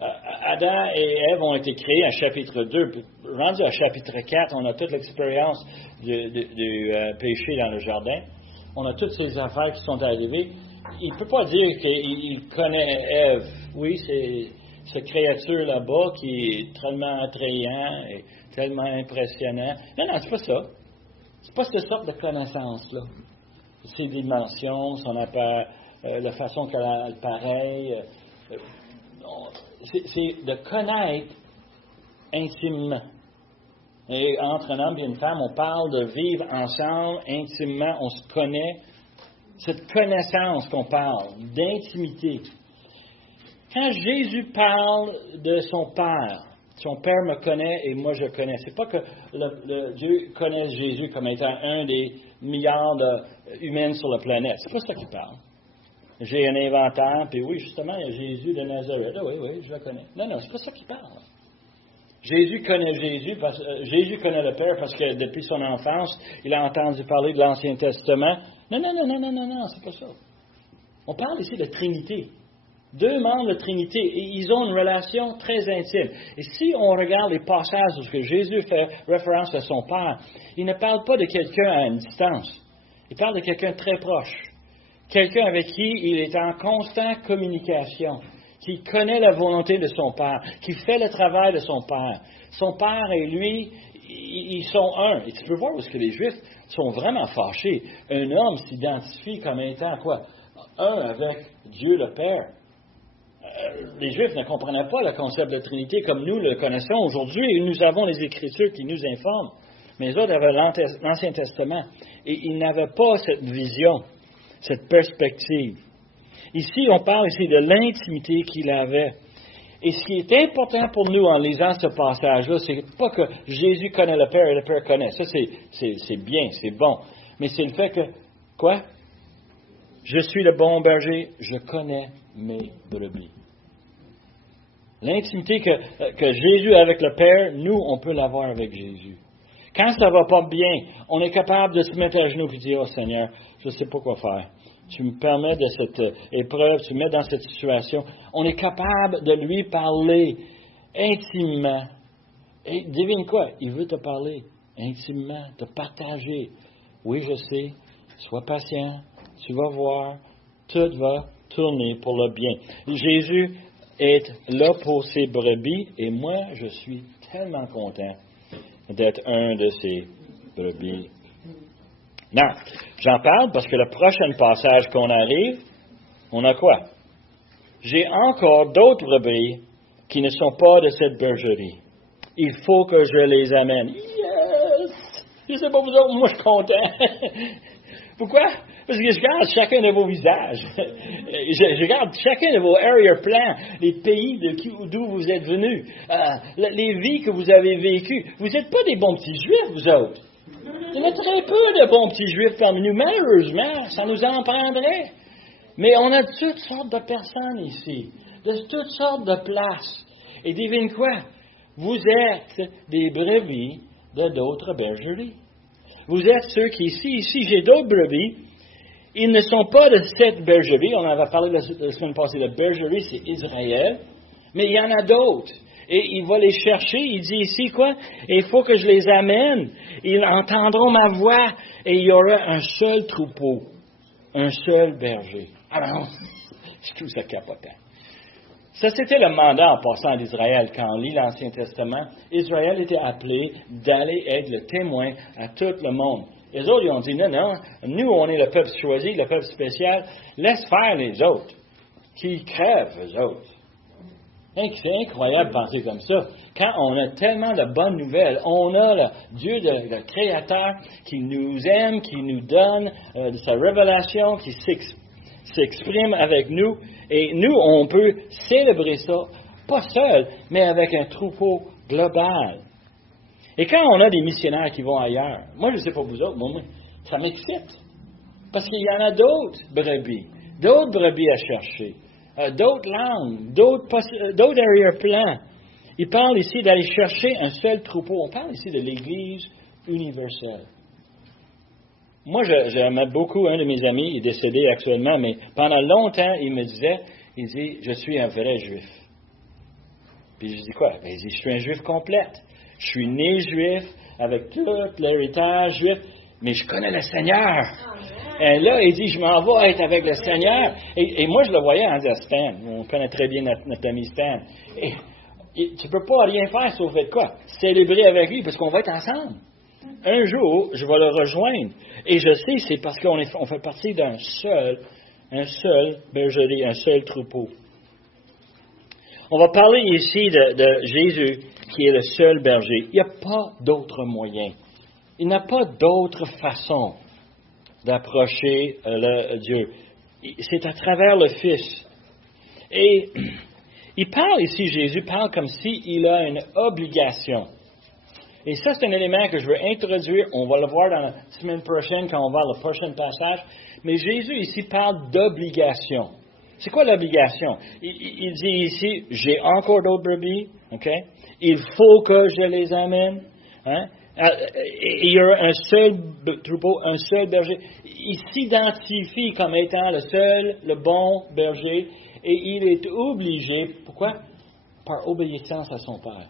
Adam et Ève ont été créés à chapitre 2. Rendu à chapitre 4, on a toute l'expérience du péché dans le jardin. On a toutes ces affaires qui sont arrivées. Il ne peut pas dire qu'il connaît Ève. Oui, c'est cette créature là-bas qui est tellement attrayant et tellement impressionnant. Non, c'est pas ça. C'est pas cette sorte de connaissance-là. Ses dimensions, la façon qu'elle paraît. C'est de connaître intimement. Et entre un homme et une femme, on parle de vivre ensemble intimement, on se connaît. Cette connaissance qu'on parle, d'intimité. Quand Jésus parle de son Père me connaît et moi je connais. C'est pas que Dieu connaît Jésus comme étant un des milliards d'humains sur la planète. C'est pas ça qu'il parle. J'ai un inventaire, puis oui, justement, il y a Jésus de Nazareth. Ah, oui, je le connais. Non, c'est pas ça qu'il parle. Jésus connaît Jésus connaît le Père parce que depuis son enfance, il a entendu parler de l'Ancien Testament. Non, c'est pas ça. On parle ici de Trinité. 2 membres de Trinité, et ils ont une relation très intime. Et si on regarde les passages où Jésus fait référence à son Père, il ne parle pas de quelqu'un à une distance. Il parle de quelqu'un de très proche. Quelqu'un avec qui il est en constante communication, qui connaît la volonté de son Père, qui fait le travail de son Père. Son Père et lui, ils sont un. Et tu peux voir où est-ce que les Juifs sont vraiment fâchés. Un homme s'identifie comme étant quoi? Un avec Dieu le Père. Les Juifs ne comprenaient pas le concept de Trinité comme nous le connaissons aujourd'hui, et nous avons les Écritures qui nous informent. Mais les autres avaient l'Ancien Testament, et ils n'avaient pas cette vision, cette perspective. Ici, on parle ici de l'intimité qu'il avait. Et ce qui est important pour nous en lisant ce passage-là, c'est pas que Jésus connaît le Père et le Père connaît. Ça, c'est bien, c'est bon. Mais c'est le fait que, quoi? Je suis le bon berger, je connais mes brebis. L'intimité que Jésus a avec le Père, nous, on peut l'avoir avec Jésus. Quand ça ne va pas bien, on est capable de se mettre à genoux et dire, « Oh Seigneur, je ne sais pas quoi faire. Tu me permets de cette épreuve, tu me mets dans cette situation. » On est capable de lui parler intimement. Et devine quoi? Il veut te parler intimement, te partager. Oui, je sais, sois patient, tu vas voir, tout va tourner pour le bien. Jésus est là pour ses brebis et moi, je suis tellement content d'être un de ces brebis. Non, j'en parle parce que le prochain passage qu'on arrive, on a quoi? J'ai encore d'autres brebis qui ne sont pas de cette bergerie. Il faut que je les amène. Yes! Je ne sais pas vous autres, moi je suis content. Pourquoi? Parce que je regarde chacun de vos visages. Je regarde chacun de vos arrière-plans, les pays d'où vous êtes venus, les vies que vous avez vécues. Vous n'êtes pas des bons petits juifs, vous autres. Il y en a très peu de bons petits juifs parmi nous. Malheureusement, ça nous en prendrait. Mais on a toutes sortes de personnes ici, de toutes sortes de places. Et devine quoi? Vous êtes des brebis de d'autres bergeries. Vous êtes ceux qui, ici j'ai d'autres brebis. Ils ne sont pas de cette bergerie. On en avait parlé la semaine passée. La bergerie, c'est Israël. Mais il y en a d'autres. Et il va les chercher. Il dit ici quoi? Et il faut que je les amène. Ils entendront ma voix. Et il y aura un seul troupeau. Un seul berger. Alors, je trouve ça capotant. Ça, c'était le mandat en passant d'Israël. Quand on lit l'Ancien Testament, Israël était appelé d'aller être le témoin à tout le monde. Les autres, ils ont dit, non, nous, on est le peuple choisi, le peuple spécial. Laisse faire les autres. Qu'ils crèvent, eux autres. C'est incroyable de penser comme ça. Quand on a tellement de bonnes nouvelles, on a le Dieu, le Créateur, qui nous aime, qui nous donne de sa révélation, qui s'exprime avec nous. Et nous, on peut célébrer ça, pas seul, mais avec un troupeau global. Et quand on a des missionnaires qui vont ailleurs, moi, je ne sais pas vous autres, moi, ça m'excite. Parce qu'il y en a d'autres brebis à chercher, d'autres langues, d'autres arrière-plans. Il parle ici d'aller chercher un seul troupeau. On parle ici de l'Église universel. Moi, j'aimais beaucoup un de mes amis, il est décédé actuellement, mais pendant longtemps, il me disait, il dit, je suis un vrai juif. Puis je dis quoi? Ben, il dit, je suis un juif complète. Je suis né juif, avec tout l'héritage juif, mais je connais le Seigneur. Et là, il dit, je m'en vais être avec le Seigneur. Et moi, je le voyais en disant, Stan, on connaît très bien notre ami Stan. Et tu ne peux pas rien faire sauf être quoi? Célébrer avec lui, parce qu'on va être ensemble. Un jour, je vais le rejoindre. Et je sais, c'est parce qu'on fait partie d'un seul bergerie, un seul troupeau. On va parler ici de Jésus, qui est le seul berger. Il n'y a pas d'autre moyen. Il n'y a pas d'autre façon d'approcher Dieu. C'est à travers le Fils. Et il parle ici, Jésus parle comme s'il a une obligation. Et ça, c'est un élément que je veux introduire. On va le voir dans la semaine prochaine quand on va le prochain passage. Mais Jésus ici parle d'obligation. C'est quoi l'obligation? Il dit ici, j'ai encore d'autres brebis. Okay? Il faut que je les amène. Hein? Il y a un seul troupeau, un seul berger. Il s'identifie comme étant le bon berger. Et il est obligé, pourquoi? Par obéissance à son Père.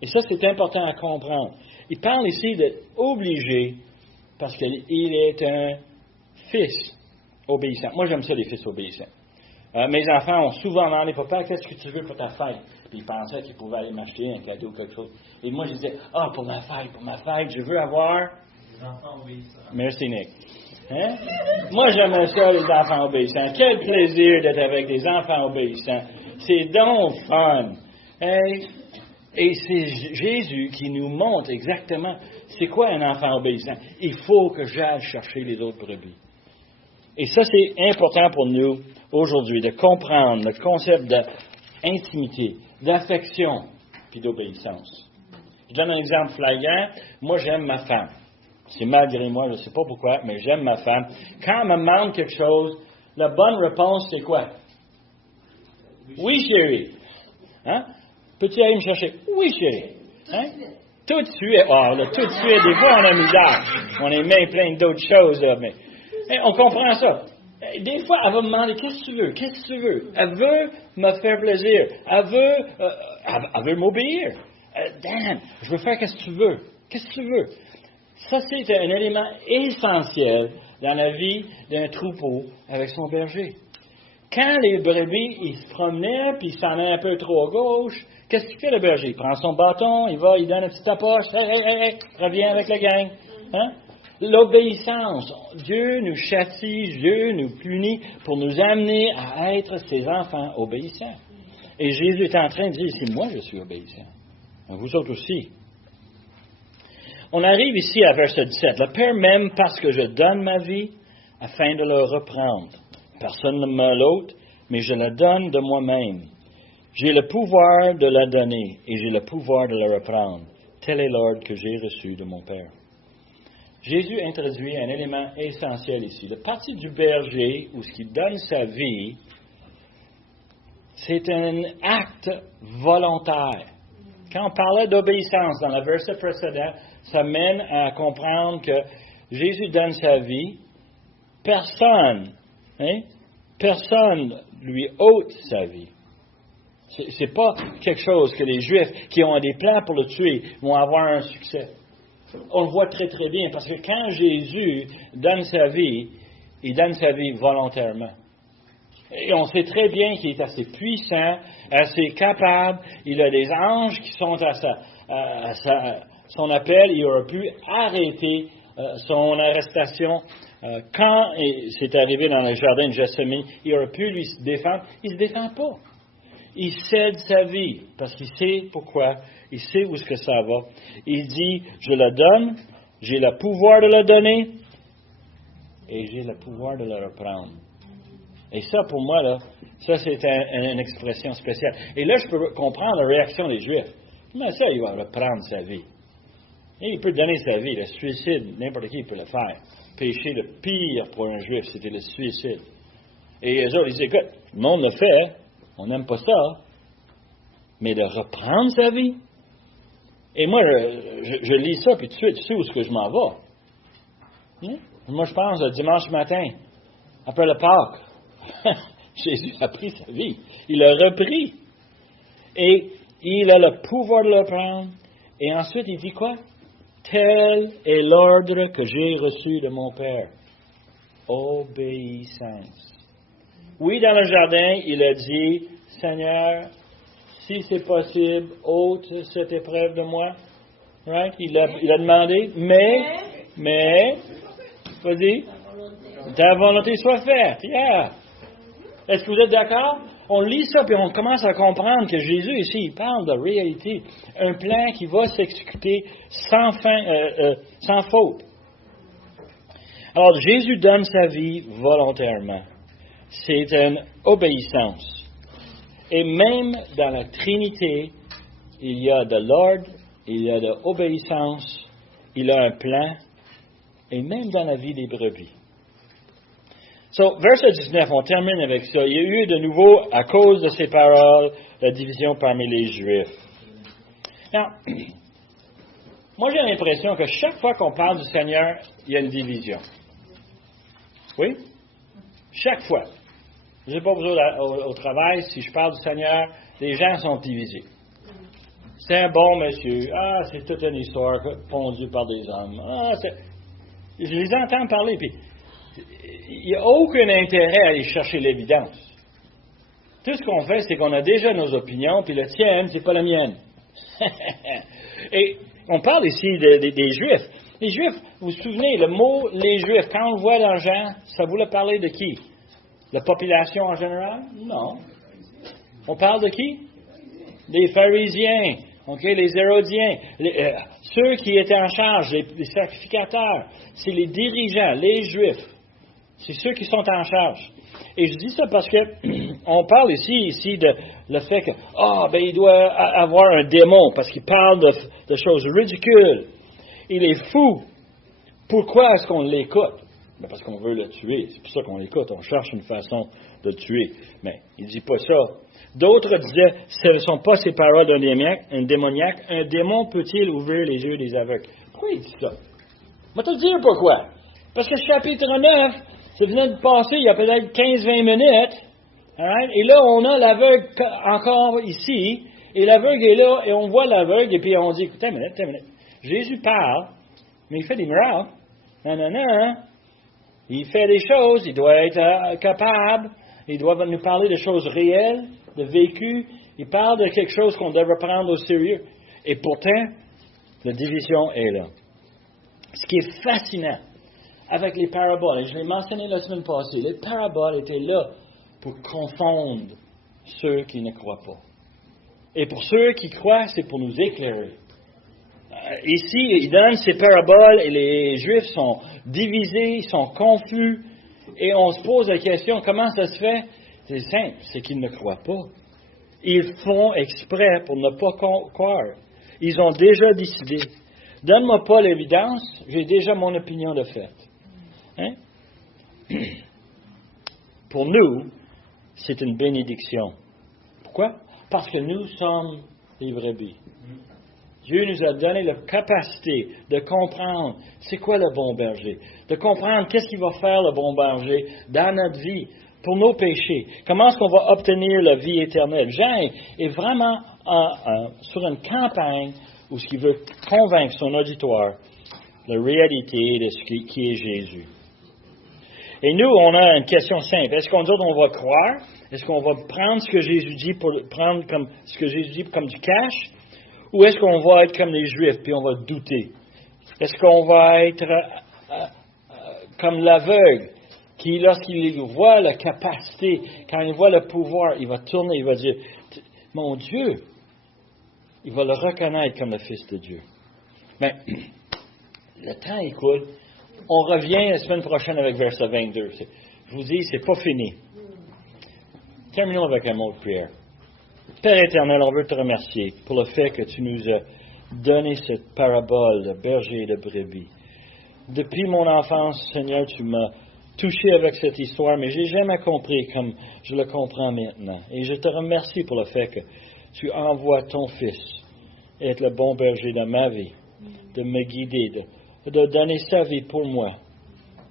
Et ça, c'est important à comprendre. Il parle ici d'être obligé parce qu'il est un fils obéissant. Moi, j'aime ça, les fils obéissants. Mes enfants ont souvent demandé, papa, qu'est-ce que tu veux pour ta fête? Puis ils pensaient qu'ils pouvaient aller m'acheter un cadeau ou quelque chose. Et moi, je disais, pour ma fête, je veux avoir des enfants obéissants. Merci, Nick. Hein? Moi, j'aime ça, les enfants obéissants. Quel plaisir d'être avec des enfants obéissants. C'est donc fun. Hey? Et c'est Jésus qui nous montre exactement c'est quoi un enfant obéissant. Il faut que j'aille chercher les autres brebis. Et ça, c'est important pour nous aujourd'hui, de comprendre le concept d'intimité, d'affection, puis d'obéissance. Je donne un exemple flagrant. Moi, j'aime ma femme. C'est malgré moi, je ne sais pas pourquoi, mais j'aime ma femme. Quand elle me demande quelque chose, la bonne réponse, c'est quoi? Oui, chérie. Hein? Peux-tu aller me chercher? Oui, chérie. Hein? Tout de suite. Tout de suite, des fois, on a misère. On est même plein d'autres choses, là, mais on comprend ça. Des fois, elle va me demander, qu'est-ce que tu veux? Qu'est-ce que tu veux? Elle veut me faire plaisir. Elle veut m'obéir. Dan, je veux faire qu'est-ce que tu veux. Qu'est-ce que tu veux? Ça, c'est un élément essentiel dans la vie d'un troupeau avec son berger. Quand les brebis, ils se promenaient, puis ils s'en allaient un peu trop à gauche, qu'est-ce qu'il fait le berger? Il prend son bâton, il va, il donne un petit tapoche, hey, reviens avec la gang. Hein? L'obéissance. Dieu nous châtie, Dieu nous punit pour nous amener à être ses enfants obéissants. Et Jésus est en train de dire, si moi je suis obéissant, vous autres aussi. On arrive ici à verset 17. Le Père m'aime parce que je donne ma vie afin de le reprendre. Personne ne me l'ôte, mais je la donne de moi-même. J'ai le pouvoir de la donner et j'ai le pouvoir de la reprendre. Tel est l'ordre que j'ai reçu de mon Père. Jésus introduit un élément essentiel ici. Le parti du berger, où ce qui donne sa vie, c'est un acte volontaire. Quand on parlait d'obéissance dans le verset précédent, ça mène à comprendre que Jésus donne sa vie. Personne lui ôte sa vie. C'est pas quelque chose que les Juifs qui ont des plans pour le tuer vont avoir un succès. On le voit très très bien parce que quand Jésus donne sa vie, il donne sa vie volontairement. Et on sait très bien qu'il est assez puissant, assez capable. Il a des anges qui sont à son appel. Il aurait pu arrêter son arrestation. Quand c'est arrivé dans le jardin de Gethsémani, il aurait pu lui défendre. Il ne se défend pas. Il cède sa vie parce qu'il sait pourquoi. Il sait où est-ce que ça va. Il dit, je la donne, j'ai le pouvoir de la donner et j'ai le pouvoir de la reprendre. Et ça, pour moi, là, ça, c'est une expression spéciale. Et là, je peux comprendre la réaction des Juifs. Comment ça, il va reprendre sa vie? Et il peut donner sa vie. Le suicide, n'importe qui peut le faire. Péché le pire pour un Juif, c'était le suicide. Et les autres, ils disent, écoute, le monde le fait, on n'aime pas ça. Mais de reprendre sa vie, Et moi, je lis ça, puis tout de suite, tu sais où est-ce que je m'en vais. Moi, je pense, le dimanche matin, après le Pâques, Jésus a pris sa vie. Il l'a repris. Et il a le pouvoir de le prendre. Et ensuite, il dit quoi? Tel est l'ordre que j'ai reçu de mon Père. Obéissance. Oui, dans le jardin, il a dit, Seigneur, si c'est possible, ôte cette épreuve de moi. Right? Il a demandé, mais, vas-y, ta volonté soit faite. Yeah. Est-ce que vous êtes d'accord? On lit ça, puis on commence à comprendre que Jésus, ici, il parle de réalité. Un plan qui va s'exécuter sans faute. Alors, Jésus donne sa vie volontairement. C'est une obéissance. Et même dans la Trinité, il y a de l'ordre, il y a de l'obéissance, il y a un plan, et même dans la vie des brebis. So, verset 19, on termine avec ça. Il y a eu de nouveau, à cause de ces paroles, la division parmi les Juifs. Now, moi j'ai l'impression que chaque fois qu'on parle du Seigneur, il y a une division. Oui? Chaque fois. Je ne sais pas vous au travail, si je parle du Seigneur, les gens sont divisés. C'est un bon monsieur. Ah, c'est toute une histoire pondue par des hommes. Je les entends parler, puis il n'y a aucun intérêt à aller chercher l'évidence. Tout ce qu'on fait, c'est qu'on a déjà nos opinions, puis la tienne, c'est pas la mienne. Et on parle ici des Juifs. Les Juifs, vous vous souvenez, le mot « les Juifs », quand on le voit dans Jean, ça voulait parler de qui? La population en général? Non. On parle de qui? Des pharisiens, les Hérodiens, ceux qui étaient en charge, les sacrificateurs. C'est les dirigeants, les Juifs. C'est ceux qui sont en charge. Et je dis ça parce que on parle ici de le fait que il doit avoir un démon parce qu'il parle de choses ridicules. Il est fou. Pourquoi est-ce qu'on l'écoute? Ben parce qu'on veut le tuer. C'est pour ça qu'on l'écoute. On cherche une façon de le tuer. Mais il ne dit pas ça. D'autres disaient, ce ne sont pas ces paroles d'un démoniaque. Un démon peut-il ouvrir les yeux des aveugles? Pourquoi il dit ça? Je vais te dire pourquoi. Parce que chapitre 9, ça venait de passer il y a peut-être 15-20 minutes. Right? Et là, on a l'aveugle encore ici. Et l'aveugle est là, et on voit l'aveugle, et puis on dit, écoutez, une minute. Jésus parle, mais il fait des miracles. Non. Il fait des choses, il doit être capable, il doit nous parler de choses réelles, de vécu. Il parle de quelque chose qu'on devrait prendre au sérieux. Et pourtant, la division est là. Ce qui est fascinant avec les paraboles, et je l'ai mentionné la semaine passée, les paraboles étaient là pour confondre ceux qui ne croient pas. Et pour ceux qui croient, c'est pour nous éclairer. Ici, il donne ces paraboles et les Juifs sont divisés, ils sont confus. Et on se pose la question, comment ça se fait? C'est simple, c'est qu'ils ne croient pas. Ils font exprès pour ne pas croire. Ils ont déjà décidé. Donne-moi pas l'évidence, j'ai déjà mon opinion de fait. Hein? Pour nous, c'est une bénédiction. Pourquoi? Parce que nous sommes les brebis. Dieu nous a donné la capacité de comprendre c'est quoi le bon berger, de comprendre qu'est-ce qu'il va faire le bon berger dans notre vie pour nos péchés. Comment est-ce qu'on va obtenir la vie éternelle? Jean est vraiment sur une campagne où il veut convaincre son auditoire de la réalité de ce qui est Jésus. Et nous, on a une question simple. Est-ce qu'on dit qu'on va croire? Est-ce qu'on va prendre ce que Jésus dit pour prendre comme ce que Jésus dit comme du cash? Ou est-ce qu'on va être comme les Juifs, puis on va douter? Est-ce qu'on va être comme l'aveugle, qui, lorsqu'il voit la capacité, quand il voit le pouvoir, il va tourner, il va dire, mon Dieu, il va le reconnaître comme le Fils de Dieu. Mais le temps écoule. On revient la semaine prochaine avec verset 22. Je vous dis, c'est pas fini. Terminons avec un mot de prière. Père éternel, on veut te remercier pour le fait que tu nous as donné cette parabole de berger et de brebis. Depuis mon enfance, Seigneur, tu m'as touché avec cette histoire, mais je n'ai jamais compris comme je le comprends maintenant. Et je te remercie pour le fait que tu envoies ton Fils être le bon berger dans ma vie, de me guider, de donner sa vie pour moi.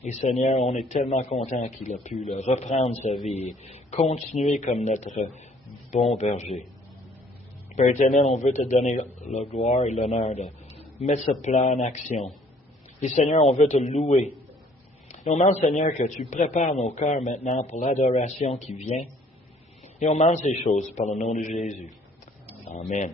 Et Seigneur, on est tellement content qu'il a pu reprendre sa vie et continuer comme notre bon berger. Père éternel, on veut te donner la gloire et l'honneur de mettre ce plan en action. Et Seigneur, on veut te louer. Et on demande, Seigneur, que tu prépares nos cœurs maintenant pour l'adoration qui vient. Et on demande ces choses par le nom de Jésus. Amen.